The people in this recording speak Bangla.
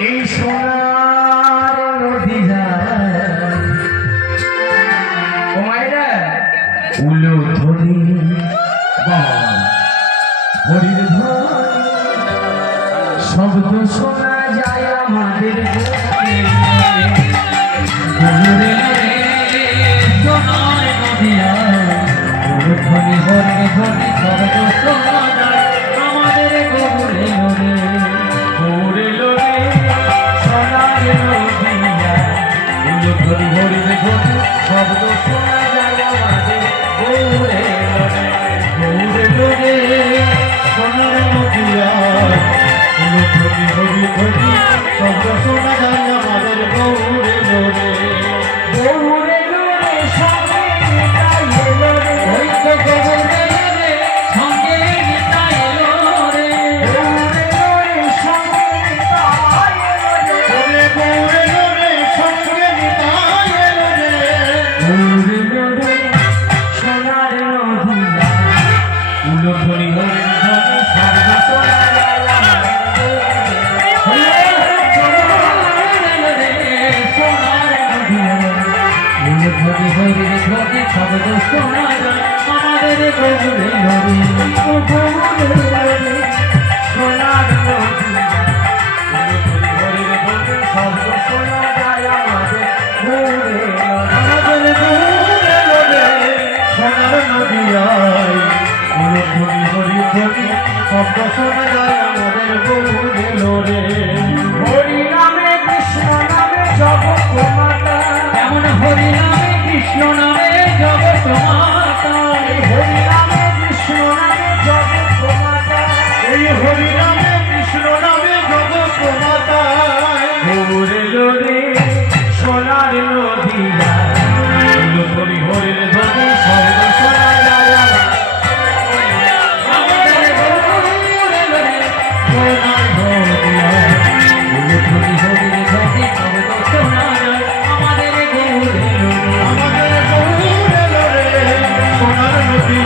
এই সোনার নদী যায় ও মায়েরা উলো ধরি হরির ধ্বনি শব্দ শোনা যায় আমাদের সোনার নদী উলো ধরি হরির ধ্বনি শব্দ শোনা যায় আমাদের গৌরে লোরে গৌরে লোরে সোনার নদী উলো ধরি হরির ধ্বনি শব্দ শোনা যায় আমাদের গৌরে লোরে গৌরে লোরে সোনার নদী উলো ধরি হরির ধ্বনি শব্দ শোনা যায় আমাদের গৌরে লোরে গৌরে লোরে সঙ্গে নিতাই এলো রে ওই তো গৌরে লোরে সঙ্গে নিতাই এলো রে গৌরে লোরে সঙ্গে নিতাই এলো রে গৌরে লোরে সঙ্গে নিতাই এলো রে গৌরে লোরে সোনার নদী উলো ধরি হরির ধ্বনি শব্দ শোনা যায় হরি হরি ধ্বনি শব্দ শোনা যায় আমাদের গৌরে হরি সোনার নদী হরি ধ্বনি শব্দ শোনা যায় আমাদের গৌরে আমাদের গৌরে লোরে সোনার নদী হরি হরি ধ্বনি শব্দ শোনা যায় আমাদের গৌরে লোরে হরি নামে কৃষ্ণ নামে জগৎ মাতা এমন হরি নামে কৃষ্ণ নামে জগৎ মাতা হরি নামে কৃষ্ণ নামে জগৎ মাতা এই হরি নামে কৃষ্ণ নামে জগৎ মাতা গৌরে লোরে সোনার নদী হরি হরির ধ্বনি শব্দ শোনা যায় আমাদের গৌরে লোরে সোনার নদী হরি হরির ধ্বনি শব্দ শোনা যায় আমাদের গৌরে লোরে আমাদের গৌরে লোরে সোনার নদী